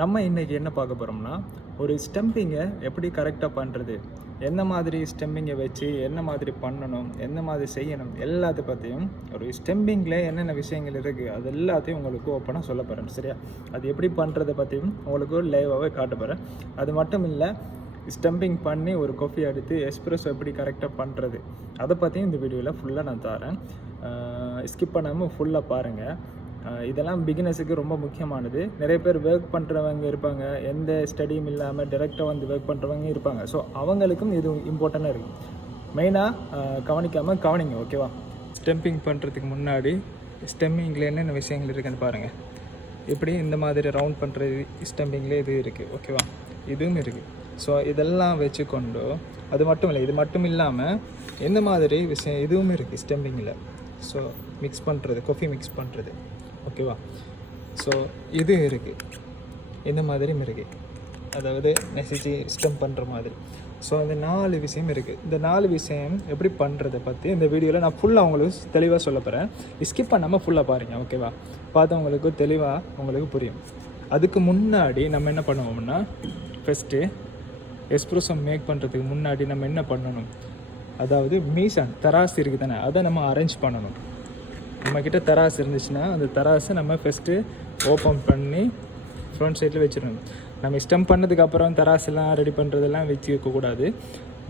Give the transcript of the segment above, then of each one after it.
நம்ம இன்றைக்கி என்ன பார்க்க போகிறோம்னா, ஒரு ஸ்டெம்பிங்கை எப்படி கரெக்டாக பண்ணுறது, எந்த மாதிரி ஸ்டெம்பிங்கை வச்சு என்ன மாதிரி பண்ணணும், எந்த மாதிரி செய்யணும், எல்லாத்த பற்றியும் ஒரு ஸ்டெம்பிங்கில் என்னென்ன விஷயங்கள் இருக்குது அது எல்லாத்தையும் உங்களுக்கு ஓப்பனாக சொல்ல போகிறேன். சரியா? அது எப்படி பண்ணுறதை பற்றியும் உங்களுக்கு லைவாகவே காட்ட போகிறேன். அது மட்டும் இல்லை, ஸ்டெம்பிங் பண்ணி ஒரு காஃபி எடுத்து எஸ்ப்ரெஸோ எப்படி கரெக்டாக பண்ணுறது அதை பற்றியும் இந்த வீடியோவில் ஃபுல்லாக நான் தரேன். ஸ்கிப் பண்ணாமல் ஃபுல்லாக பாருங்கள். இதெல்லாம் பிகினர்ஸுக்கு ரொம்ப முக்கியமானது. நிறைய பேர் ஒர்க் பண்ணுறவங்க இருப்பாங்க, எந்த ஸ்டடியும் இல்லாமல் டைரெக்டாக வந்து ஒர்க் பண்ணுறவங்க இருப்பாங்க. ஸோ அவங்களுக்கும் இது இம்பார்ட்டண்ட்டாக இருக்குது. மெயினாக கவனிங்க. ஓகேவா? ஸ்டெம்பிங் பண்ணுறதுக்கு முன்னாடி ஸ்டெம்பிங்கில் என்னென்ன விஷயங்கள் இருக்குதுன்னு பாருங்கள். இப்படி இந்த மாதிரி ரவுண்ட் பண்ணுறது ஸ்டெம்பிங்கில் இது இருக்குது. ஓகேவா? இதுவும் இருக்குது. ஸோ இதெல்லாம் வச்சுக்கொண்டு அது மட்டும் இல்லை, இது மட்டும் இல்லாமல் எந்த மாதிரி விஷயம் இதுவும் இருக்குது ஸ்டெம்பிங்கில். ஸோ மிக்ஸ் பண்ணுறது, காஃபி மிக்ஸ் பண்ணுறது. ஓகேவா? ஸோ இது இருக்குது, இந்த மாதிரியும் இருக்குது, அதாவது நெசிச்சு ஸ்டெம் பண்ணுற மாதிரி. ஸோ இந்த 4 விஷயம் இருக்குது. இந்த 4 விஷயம் எப்படி பண்ணுறதை பற்றி இந்த வீடியோவில் நான் ஃபுல்லாக உங்களுக்கு தெளிவாக சொல்ல போகிறேன். ஸ்கிப் பண்ணாமல் ஃபுல்லாக பாருங்கள். ஓகேவா? பார்த்தவங்களுக்கு தெளிவாக உங்களுக்கு புரியும். அதுக்கு முன்னாடி நம்ம என்ன பண்ணுவோம்னா, ஃபஸ்ட்டு எஸ்ப்ரெஸோ மேக் பண்ணுறதுக்கு முன்னாடி நம்ம என்ன பண்ணணும், அதாவது மீசான் தராசு இருக்குது தானே, அதை நம்ம அரேஞ்ச் பண்ணணும். நம்மக்கிட்ட தராசு இருந்துச்சுன்னா அந்த தராசை நம்ம ஃபஸ்ட்டு ஓப்பன் பண்ணி ஃப்ரண்ட் சைடில் வச்சிடணும். நம்ம ஸ்டெம் பண்ணதுக்கப்புறம் தராசெல்லாம் ரெடி பண்ணுறதெல்லாம் வச்சு வைக்கக்கூடாது.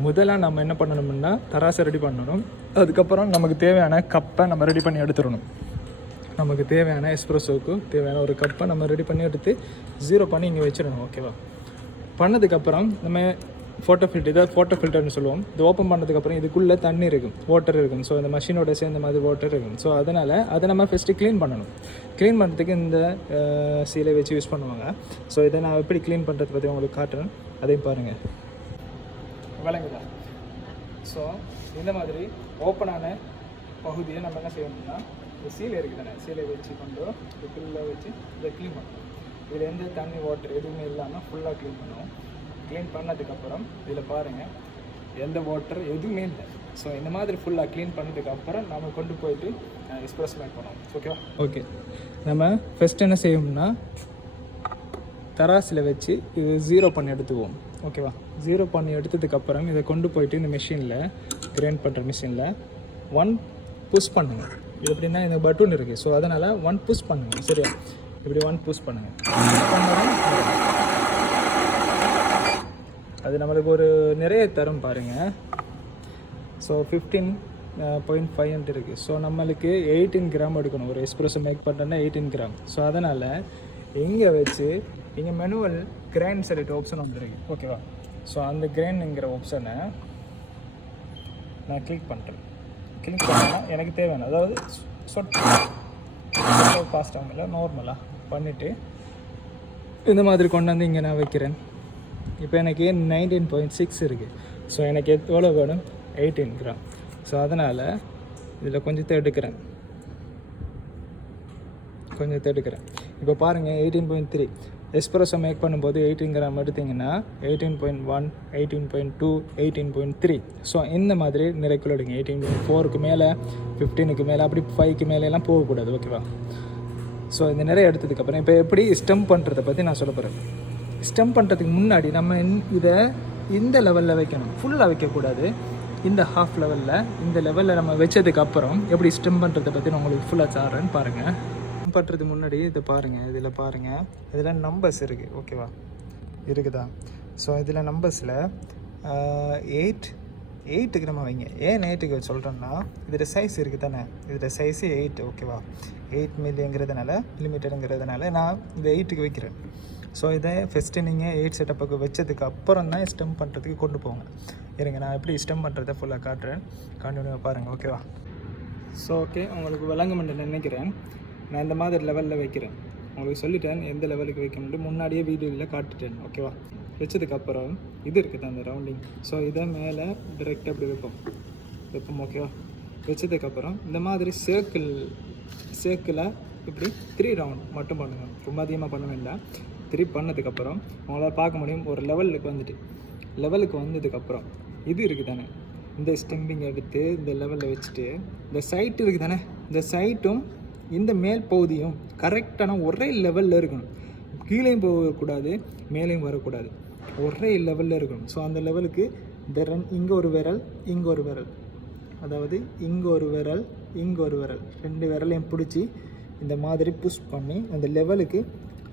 முதல்ல நம்ம என்ன பண்ணணும்னா தராசை ரெடி பண்ணணும். அதுக்கப்புறம் நமக்கு தேவையான கப்பை நம்ம ரெடி பண்ணி எடுத்துடணும். நமக்கு தேவையான எஸ்ப்ரெஸோவுக்கு தேவையான ஒரு கப்பை நம்ம ரெடி பண்ணி எடுத்து 0 பண்ணி இங்கே வச்சிடணும். ஓகேவா? பண்ணதுக்கப்புறம் நம்ம ஃபோட்டோ ஃபில்டர்னு சொல்லுவோம். இது ஓப்பன் பண்ணதுக்கப்புறம் இதுக்குள்ளே தண்ணி இருக்கும், வாட்டர் இருக்கும். ஸோ இந்த மஷினோட சேர்ந்த மாதிரி வாட்டர் இருக்கும். ஸோ அதனால் அதை நம்ம ஃபஸ்ட்டு க்ளீன் பண்ணணும். க்ளீன் பண்ணுறதுக்கு இந்த சீலை வச்சு யூஸ் பண்ணுவாங்க. ஸோ இதை நான் எப்படி க்ளீன் பண்ணுறது பற்றி உங்களுக்கு காட்டுறேன், அதையும் பாருங்கள். விளங்குதா? ஸோ இந்த மாதிரி ஓப்பனான பகுதியை நம்ம என்ன செய்யணும்னா, இந்த சீலை இருக்குது தானே, சீலை வச்சு கொண்டு இதுக்குள்ளே வச்சு இதை க்ளீன் பண்ணணும். இதில் எந்த தண்ணி வாட்டர் எதுவுமே இல்லாமல் ஃபுல்லாக க்ளீன் பண்ணுவோம். க்ளீன் பண்ணதுக்கப்புறம் இதில் பாருங்கள், எந்த வாட்டர் எதுவுமே இல்லை. ஸோ இந்த மாதிரி ஃபுல்லாக க்ளீன் பண்ணதுக்கப்புறம் நம்ம கொண்டு போயிட்டு எஸ்ப்ரெஸோ மேக் பண்ணுவோம். ஓகேவா? ஓகே, நம்ம ஃபஸ்ட் என்ன செய்வோம்னா, தராசில் வச்சு இது 0 பண்ணி எடுத்துக்குவோம். ஓகேவா? 0 பண்ணி எடுத்ததுக்கப்புறம் இதை கொண்டு போயிட்டு இந்த மிஷினில், கிரைண்ட் பண்ணுற மிஷினில் 1 புஷ் பண்ணுங்கள். இது எப்படின்னா இந்த பட்டன் இருக்குது. ஸோ அதனால் 1 புஷ் பண்ணுங்கள். சரியா? இப்படி 1 புஷ் பண்ணுங்கள். அது நம்மளுக்கு ஒரு நிறைய தரும் பாருங்கள். ஸோ 15.5 இருக்குது. ஸோ நம்மளுக்கு 18 கிராம் எடுக்கணும். ஒரு எஸ்ப்ரெஸோ மேக் பண்ணுறோன்னா 18 கிராம். ஸோ அதனால் இங்கே வச்சு இங்கே மேனுவல் கிரைண்ட் சொல்லிட்டு ஆப்ஷன் வந்துருக்கு. ஓகேவா? ஸோ அந்த கிரைண்டுங்கிற ஆப்ஷனை நான் கிளிக் பண்ணுறேன். கிளிக் பண்ணால் எனக்கு தேவையான, அதாவது ஃபாஸ்ட்டாக இல்லை, நார்மலாக பண்ணிவிட்டு இந்த மாதிரி கொண்டாந்து இங்கே நான் வைக்கிறேன். இப்போ எனக்கு 19.6 இருக்குது. ஸோ எனக்கு எவ்வளோ வேணும், 18 கிராம். ஸோ அதனால் இதில் கொஞ்சத்தை எடுக்கிறேன். இப்போ பாருங்கள், 18.3. எஸ்ப்ரெஸோ மேக் பண்ணும்போது 18 கிராம் எடுத்திங்கன்னா 18.1, 18.2, 18.3. ஸோ இந்த மாதிரி நிறைய கிலோ எடுங்க. 18.4க்கு மேலே, 15க்கு மேலே, அப்படி 5க்கு மேலேலாம் போகக்கூடாது. ஓகேவா? ஸோ இந்த நிறைய எடுத்ததுக்கப்புறம் இப்போ எப்படி ஸ்டெம் பண்ணுறதை பற்றி நான் சொல்ல போகிறேன். ஸ்டெம் பண்ணுறதுக்கு முன்னாடி நம்ம இதை இந்த லெவலில் வைக்கணும், ஃபுல்லாக வைக்கக்கூடாது. இந்த ஹாஃப் லெவலில், இந்த லெவலில் நம்ம வச்சதுக்கப்புறம் எப்படி ஸ்டெம் பண்ணுறதை பற்றி நான் உங்களுக்கு ஃபுல்லாக சாடுறேன்னு பாருங்கள். ஸ்டெம் பண்ணுறதுக்கு முன்னாடி இதை பாருங்கள், இதில் பாருங்கள், இதில் நம்பர்ஸ் இருக்குது. ஓகேவா? இருக்குதா? ஸோ இதில் நம்பர்ஸில் 8க்கு நம்ம வைங்க. ஏன் 8க்கு சொல்கிறோன்னா, இதோட சைஸ் இருக்குது தானே, இதோட சைஸு 8. ஓகேவா? 8 மில்லிமீட்டருங்கிறதுனால நான் இந்த 8க்கு வைக்கிறேன். ஸோ இதை ஃபஸ்ட்டு நீங்கள் 8 செட்டப்புக்கு வச்சதுக்கு அப்புறம் தான் ஸ்டெம் பண்ணுறதுக்கு கொண்டு போங்க. இருங்க, நான் எப்படி ஸ்டெம் பண்ணுறதை ஃபுல்லாக காட்டுறேன், கண்டினியூவாக பாருங்கள். ஓகேவா? ஸோ ஓகே, உங்களுக்கு விளங்குமென்று நினைக்கிறேன். நான் இந்த மாதிரி லெவலில் வைக்கிறேன். உங்களுக்கு சொல்லிட்டேன் எந்த லெவலுக்கு வைக்கணும்னு, முன்னாடியே வீடியோவில் காட்டுட்டேன். ஓகேவா? வச்சதுக்கப்புறம் இது இருக்குது அந்த ரவுண்டிங். ஸோ இதை மேலே டைரெக்டாக இப்படி வைப்போம். ஓகேவா? வச்சதுக்கப்புறம் இந்த மாதிரி சேர்க்கில் இப்படி 3 ரவுண்ட் மட்டும் பண்ணுங்கள். ரொம்ப அதிகமாக பண்ண வேண்டாம். 3 பண்ணதுக்கப்புறம் உங்களால் பார்க்க முடியும், ஒரு லெவலுக்கு வந்ததுக்கப்புறம் இது இருக்குது தானே, இந்த ஸ்டெம்பிங் எடுத்து இந்த லெவலில் வச்சுட்டு இந்த சைட்டு இருக்குது தானே, இந்த சைட்டும் இந்த மேல் பகுதியும் கரெக்டான ஒரே லெவலில் இருக்கணும். கீழேயும் போகக்கூடாது, மேலேயும் வரக்கூடாது, ஒரே லெவலில் இருக்கணும். ஸோ அந்த லெவலுக்கு இங்கே ஒரு விரல், இங்கே ஒரு விரல், அதாவது இங்கே ஒரு விரல், இங்கே ஒரு விரல், 2 விரலையும் பிடிச்சி இந்த மாதிரி புஷ் பண்ணி அந்த லெவலுக்கு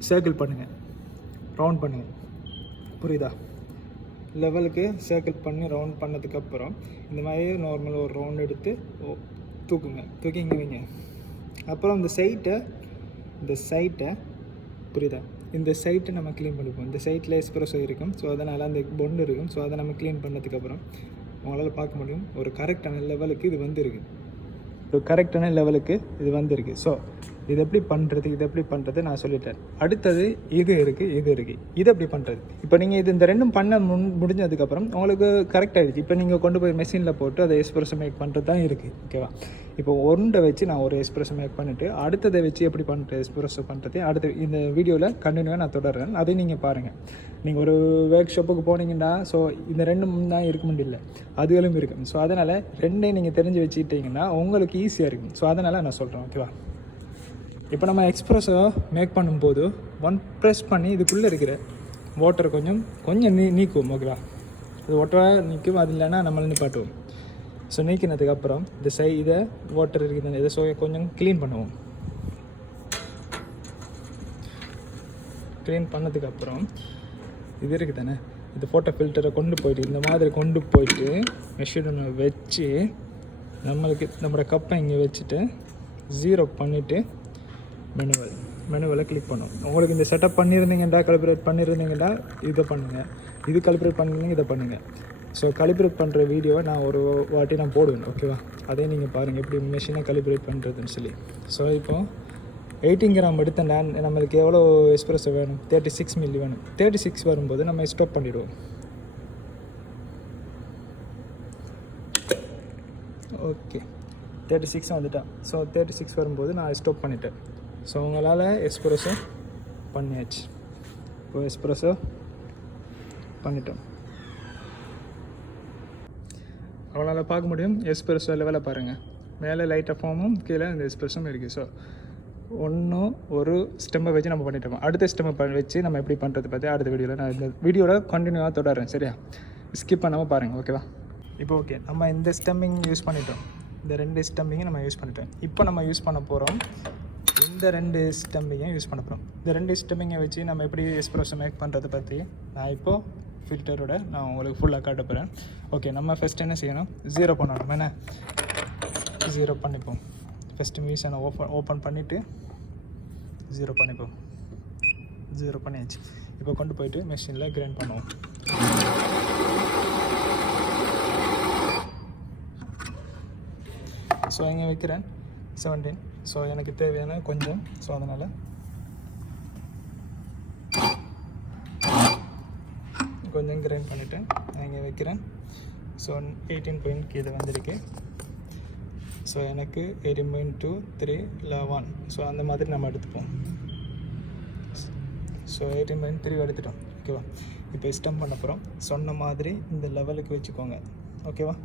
சர்க்கிள் பண்ணுங்கள், ரவுண்ட் பண்ணுங்கள். புரியுதா? லெவலுக்கு சர்க்கிள் பண்ணி ரவுண்ட் பண்ணதுக்கப்புறம் இந்த மாதிரி நார்மலாக ஒரு ரவுண்ட் எடுத்து தூக்குங்க, தூக்கி இங்கே வைங்க. அப்புறம் இந்த சைட்டை புரியுதா, இந்த சைட்டை நம்ம க்ளீன் பண்ணிப்போம். இந்த சைட்டில் எஸ்ப்ரெஸோ இருக்கும், ஸோ அதனால் அந்த பொண்டு இருக்கும். ஸோ அதை நம்ம க்ளீன் பண்ணதுக்கப்புறம் உங்களால் பார்க்க முடியும் ஒரு கரெக்டான லெவலுக்கு இது வந்துருக்கு. ஒரு கரெக்டான லெவலுக்கு இது வந்திருக்கு. ஸோ இது எப்படி பண்ணுறது நான் சொல்லிட்டேன். அடுத்தது இது இருக்குது, இது எப்படி பண்ணுறது. இப்போ நீங்கள் இந்த ரெண்டும் பண்ண முடிஞ்சதுக்கப்புறம் உங்களுக்கு கரெக்ட் ஆகிடுச்சு. இப்போ நீங்கள் கொண்டு போய் மெஷினில் போட்டு அதை எஸ்ப்ரெஸோ மேக் பண்ணுறது தான் இருக்குது. ஓகேவா? இப்போ ஒன்றை வச்சு நான் ஒரு எஸ்ப்ரெஸோ மேக் பண்ணிவிட்டு அடுத்ததை வச்சு எப்படி பண்ணுறது எஸ்ப்ரெஸோ பண்ணுறது அடுத்த இந்த வீடியோவில் கண்டினியூவாக நான் தொடர்றேன். அதையும் நீங்கள் பாருங்கள். நீங்கள் ஒரு ஒர்க் ஷாப்புக்கு போனீங்கன்னா ஸோ இந்த ரெண்டும் தான் இருக்க முடியல, அதுகளும் இருக்கும். ஸோ அதனால் ரெண்டையும் நீங்கள் தெரிஞ்சு வச்சுக்கிட்டீங்கன்னா உங்களுக்கு ஈஸியாக இருக்கும். ஸோ அதனால் நான் சொல்கிறேன். ஓகேவா? இப்போ நம்ம எஸ்ப்ரெஸோ மேக் பண்ணும்போது ப்ரெஸ் பண்ணி இதுக்குள்ளே இருக்கிற வாட்டரை கொஞ்சம் நீக்குவோம். ஓகேவா? இது வாட்டராக நீக்கும், அது இல்லைன்னா நம்மளை நிப்பாட்டுவோம். ஸோ நீக்கினதுக்கப்புறம் இதை வாட்டர் இருக்குது இதை கொஞ்சம் க்ளீன் பண்ணுவோம். க்ளீன் பண்ணதுக்கப்புறம் இது இருக்குது தானே, இந்த ஃபோட்டோ ஃபில்டரை கொண்டு போயிட்டு இந்த மாதிரி கொண்டு போயிட்டு மெஷினை வச்சு நம்மளோட கப்பை இங்கே வச்சுட்டு 0 பண்ணிவிட்டு மெனுவில் கிளிக் பண்ணுவோம். உங்களுக்கு இந்த செட்டப் பண்ணியிருந்தீங்கடா, கலிப்ரேட் பண்ணியிருந்தீங்கடா இதை பண்ணுங்கள், இது கலிப்ரேட் பண்ணிருந்தீங்க இதை பண்ணுங்கள். ஸோ கலிப்ரேட் பண்ணுற வீடியோவை நான் ஒரு வாட்டி நான் போடுவேன். ஓகேவா? அதே நீங்கள் பாருங்கள் எப்படி மெஷினை கலிப்ரேட் பண்ணுறதுன்னு சொல்லி. ஸோ இப்போது 18 கிராம் எடுத்தேன்டா, நம்மளுக்கு எவ்வளோ எஸ்ப்ரெஸோ வேணும், 36 மில்லி வேணும். 36 வரும்போது நம்ம ஸ்டாப் பண்ணிவிடுவோம். ஓகே, 36 வந்துட்டான். ஸோ 36 வரும்போது நான் ஸ்டாப் பண்ணிட்டேன். ஸோ உங்களால் எஸ்ப்ரெஸோ பண்ணியாச்சு. இப்போ எஸ்ப்ரெஸோ பண்ணிட்டோம். அவளால் பார்க்க முடியும். எஸ்ப்ரெஸோ லெவலில் பாருங்கள், மேலே லைட்டாக ஃபார்மும் கீழே இந்த எஸ்ப்ரெஸும் இருக்குது. ஸோ ஒரு ஸ்டெம்பை வச்சு நம்ம பண்ணிட்டோம். அடுத்த ஸ்டெம்பை வச்சு நம்ம எப்படி பண்ணுறது பற்றி அடுத்த வீடியோவில் நான் இந்த வீடியோவில் கண்டினியூவாக தொடர்றேன். சரியா? ஸ்கிப் பண்ணாமல் பாருங்கள். ஓகேவா? இப்போ ஓகே, நம்ம இந்த ஸ்டெம்மிங் யூஸ் பண்ணிட்டோம். இந்த 2 ஸ்டெம்மிங்கை நம்ம யூஸ் பண்ணிட்டோம். இப்போ நம்ம யூஸ் பண்ண போகிறோம் இந்த 2 ஸ்டெம்மிங்கையும் யூஸ் பண்ண போகிறோம். இந்த 2 ஸ்டெம்மிங்கை வச்சு நம்ம எப்படி எஸ்ப்ரெஸோ மேக் பண்ணுறது பற்றி நான் இப்போது ஃபில்டரோட நான் உங்களுக்கு ஃபுல்லாக காட்ட போகிறேன். ஓகே, நம்ம ஃபஸ்ட் என்ன செய்யணும், 0 பண்ணணும். என்ன 0 பண்ணிப்போம். ஃபஸ்ட்டு மிஷினை ஓப்பன் பண்ணிவிட்டு 0 பண்ணிப்போம். 0 பண்ணியாச்சு. இப்போ கொண்டு போயிட்டு மெஷினில் கிரைண்ட் பண்ணுவோம். ஸோ இங்கே வைக்கிறேன் 17. ஸோ எனக்கு தேவையான கொஞ்சம், ஸோ அதனால் கொஞ்சம் கிரைண்ட் பண்ணிவிட்டேன். நான் இங்கே வைக்கிறேன். ஸோ 18 கீழே வந்திருக்கு. ஸோ எனக்கு 18.2 3 1. ஸோ அந்த மாதிரி நம்ம எடுத்துப்போம். ஸோ 18.3 எடுத்துட்டோம். ஓகேவா? இப்போ ஸ்டெம் பண்ண போகிறோம். சொன்ன மாதிரி இந்த லெவலுக்கு வச்சுக்கோங்க. ஓகேவா?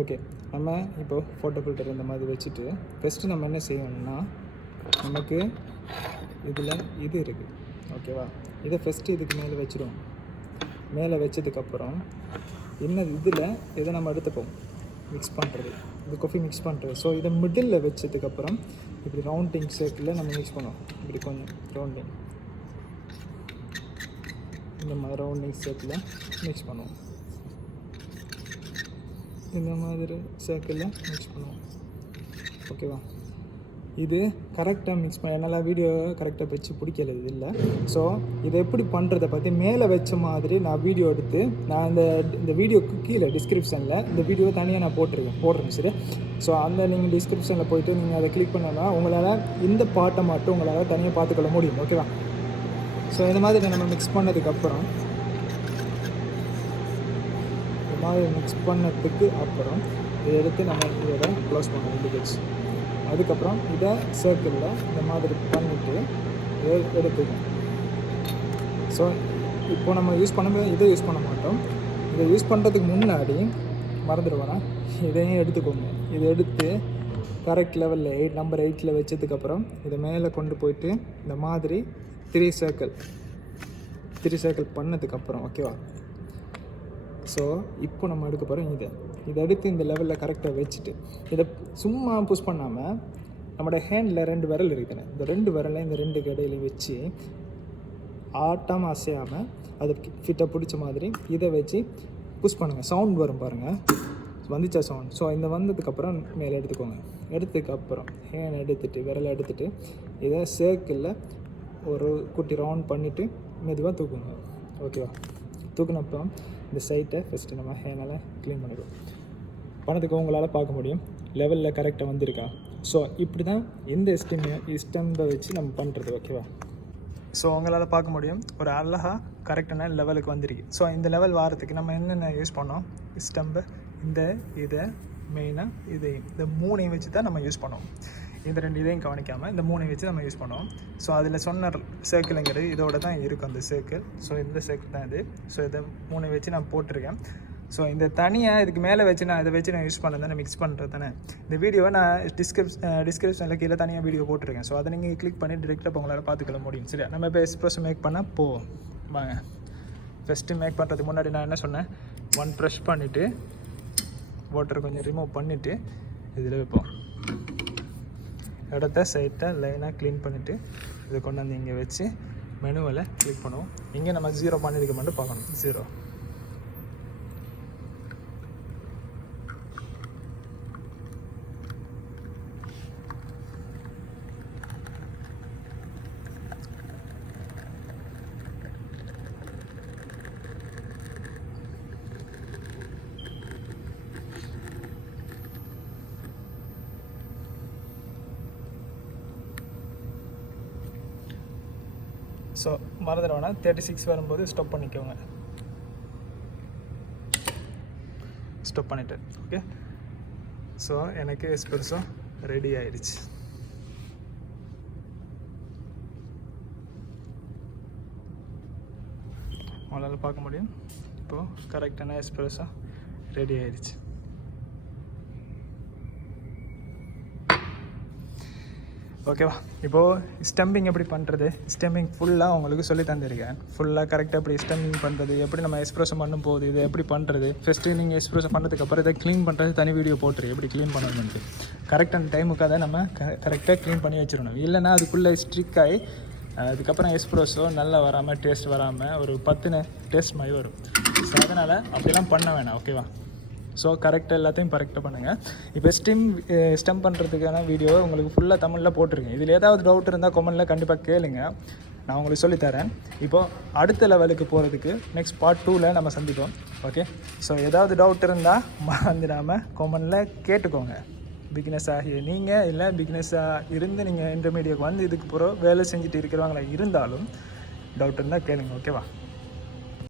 ஓகே, நம்ம இப்போது ஃபோட்டோ ஃபில்டர் இந்த மாதிரி வச்சுட்டு ஃபஸ்ட்டு நம்ம என்ன செய்யணும்னா, நமக்கு இதில் இது இருக்குது. ஓகேவா? இதை ஃபஸ்ட்டு இதுக்கு மேலே வச்சுடுவோம். மேலே வச்சதுக்கப்புறம் இதை நம்ம எடுத்துப்போம். மிக்ஸ் பண்ணுறது, இது காஃபி மிக்ஸ் பண்ணுறது. ஸோ இதை மிடில் வச்சதுக்கப்புறம் இப்படி ரவுண்டிங் ஷேப்பில் நம்ம மிக்ஸ் பண்ணுவோம். இப்படி கொஞ்சம் ரவுண்டிங், இந்த மாதிரி ரவுண்டிங் ஷேப்பில் மிக்ஸ் பண்ணுவோம். இந்த மாதிரி சர்க்கிளில் மிக்ஸ் பண்ணுவோம். ஓகேவா? இது கரெக்டாக மிக்ஸ் பண்ண என்னால் வீடியோ கரெக்டாக வச்சு பிடிக்கல இது இல்லை. ஸோ இதை எப்படி பண்ணுறதை பற்றி மேலே வச்ச மாதிரி நான் வீடியோ எடுத்து நான் இந்த வீடியோக்கு கீழே டிஸ்கிரிப்ஷனில் இந்த வீடியோ தனியாக நான் போடுறேன். சரி? ஸோ அந்த நீங்கள் டிஸ்கிரிப்ஷனில் போய்ட்டு நீங்கள் அதை கிளிக் பண்ணோன்னா உங்களால் இந்த பாட்டை மட்டும் உங்களால் தனியாக பார்த்துக்கொள்ள முடியும். ஓகேவா? ஸோ இந்த மாதிரி நம்ம மிக்ஸ் பண்ணதுக்கப்புறம் மிக்ஸ் பண்ணதுக்கு அப்புறம் இதை எடுத்து நம்ம இதோட க்ளோஸ் பண்ணுவோம் இண்டிகேட்ஸ். அதுக்கப்புறம் இதை சர்க்கிளில் இந்த மாதிரி பண்ணிவிட்டு இதை எடுத்துக்கணும். ஸோ இப்போ நம்ம இதை யூஸ் பண்ண மாட்டோம். இதை யூஸ் பண்ணுறதுக்கு முன்னாடி மறந்துடுவோன்னா இதையும் எடுத்துக்கோங்க. இதை எடுத்து கரெக்ட் லெவலில் நம்பர் 8 வச்சதுக்கப்புறம் இதை மேலே கொண்டு போயிட்டு இந்த மாதிரி 3 சர்க்கிள் பண்ணதுக்கப்புறம் ஓகேவா. ஸோ இப்போ நம்ம எடுக்க போகிறோம் இதை எடுத்து இந்த லெவலில் கரெக்டாக வச்சுட்டு இதை சும்மா புஷ் பண்ணாமல் நம்மளோட ஹேண்டில் 2 விரல் இருக்குதுன்னு இந்த 2 விரலை இந்த 2 கடையிலையும் வச்சு ஆட்டாமல் அசையாமல் அதை ஃபிட்டாக பிடிச்ச மாதிரி இதை வச்சு புஷ் பண்ணுங்கள். சவுண்ட் வரும் பாருங்கள், வந்துச்சா சவுண்ட். ஸோ இந்த வந்ததுக்கப்புறம் மேலே எடுத்ததுக்கப்புறம் ஹேண்ட் எடுத்துகிட்டு விரலை எடுத்துகிட்டு இதை சர்க்கிளில் ஒரு குட்டி ரவுண்ட் பண்ணிவிட்டு மெதுவாக தூக்குங்க. ஓகேவா. தூக்குனப்போ இந்த சைட்டை ஃபஸ்ட்டு நம்ம ஹேண்டால் க்ளீன் பண்ணிடுவோம். பண்ணதுக்கு உங்களால் பார்க்க முடியும் லெவலில் கரெக்டாக வந்திருக்கா. ஸோ இப்படி தான் எந்த ஸ்டெம்பை வச்சு நம்ம பண்ணுறது. ஓகேவா. ஸோ உங்களால் பார்க்க முடியும் ஒரு அழகாக கரெக்டான லெவலுக்கு வந்திருக்கு. ஸோ இந்த லெவல் வாரத்துக்கு நம்ம என்னென்ன யூஸ் பண்ணோம், ஸ்டெம்பை இதை மெயினாக இந்த 3 வச்சு தான் நம்ம யூஸ் பண்ணோம். இந்த 2 இதையும் கவனிக்காமல் இந்த 3 வச்சு நம்ம யூஸ் பண்ணுவோம். ஸோ அதில் சொன்ன சர்க்கிளுங்கிறது இதோட தான் இருக்கும் அந்த சர்க்கிள். ஸோ இந்த சர்க்கிள் தான் இது. ஸோ இதை 3 வச்சு நான் போட்டிருக்கேன். ஸோ இந்த தனியாக இதுக்கு மேலே வச்சு நான் இதை வச்சு நான் யூஸ் பண்ண தானே, மிக்ஸ் பண்ணுறது தானே. இந்த வீடியோவை நான் டிஸ்கிரிப்ஷனில் கீழே தனியாக வீடியோ போட்டிருக்கேன். ஸோ அதை நீங்கள் கிளிக் பண்ணி டிரெக்டாக உங்களால் பார்த்துக்கொள்ள முடியும். சரியா. நம்ம இப்போ எஸ்ப்ரெஸோ மேக் பண்ண போவோம் வாங்க. ஃபஸ்ட்டு மேக் பண்ணுறதுக்கு முன்னாடி நான் என்ன சொன்னேன், 1 ப்ரெஷ் பண்ணிவிட்டு வாட்டர் கொஞ்சம் ரிமூவ் பண்ணிவிட்டு இதில் வைப்போம். இடத்த சைட்டை லைனாக க்ளீன் பண்ணிவிட்டு இதை கொண்டாந்து இங்கே வச்சு மெனுவில் கிளிக் பண்ணுவோம். இங்கே நம்ம 0 பண்ணியிருக்க மட்டும் பார்க்கணும். 0 ஸோ மறந்துடுவோன்னா 36 வரும்போது ஸ்டாப் பண்ணிக்கோங்க. ஸ்டாப் பண்ணிவிட்டு ஓகே. ஸோ எனக்கு எஸ்ப்ரெஸோ ரெடி ஆயிடுச்சு. உங்களால் பார்க்க முடியும் இப்போது கரெக்டான எஸ்ப்ரெஸோ ரெடி ஆயிடுச்சு. ஓகேவா. இப்போது ஸ்டம்பிங் எப்படி பண்ணுறது, ஸ்டம்பிங் ஃபுல்லாக உங்களுக்கு சொல்லி தந்திருக்கேன். ஃபுல்லாக கரெக்டாக எப்படி ஸ்டம்பிங் பண்ணுறது, எப்படி நம்ம எஸ்ப்ரெஸோ பண்ணும் போது இதை எப்படி பண்ணுறது. ஃபஸ்ட்டு நீங்கள் எஸ்ப்ரெஸோ பண்ணதுக்கப்புறம் இதை க்ளீன் பண்ணுறது தனி வீடியோ போட்டுரு எப்படி க்ளீன் பண்ணணும்னு. கரெக்டான டைமுக்கு அதை நம்ம கரெக்டாக க்ளீன் பண்ணி வச்சிடணும். இல்லைனா அதுக்குள்ளே ஸ்ட்ரிக் ஆகி அதுக்கப்புறம் எஸ்ப்ரெஸோ நல்லா வராமல் டேஸ்ட் வராமல் ஒரு 10 டேஸ்ட் மாதிரி வரும். ஸோ அதனால் அப்படிலாம் பண்ண வேணாம். ஓகேவா. ஸோ கரெக்டாக எல்லாத்தையும் கரெக்டாக பண்ணுங்கள். இப்போ ஸ்டெம் பண்ணுறதுக்கான வீடியோ உங்களுக்கு ஃபுல்லாக தமிழில் போட்டிருக்கேன். இதில் ஏதாவது டவுட் இருந்தால் கமெண்ட்டில் கண்டிப்பாக கேளுங்க, நான் உங்களுக்கு சொல்லித்தரேன். இப்போது அடுத்த லெவலுக்கு போகிறதுக்கு நெக்ஸ்ட் பார்ட் 2ல் நம்ம சந்திப்போம். ஓகே. ஸோ ஏதாவது டவுட் இருந்தால் மறந்துடாமல் கமெண்ட்டில் கேட்டுக்கோங்க. பிகினஸ் ஆகிய நீங்கள் இல்லை பிகினஸாக இருந்து நீங்கள் இன்டர்மீடியேட் வந்து இதுக்கு வேலை செஞ்சுட்டு இருக்கிறவங்களா இருந்தாலும் டவுட் இருந்தால் கேளுங்க. ஓகேவா.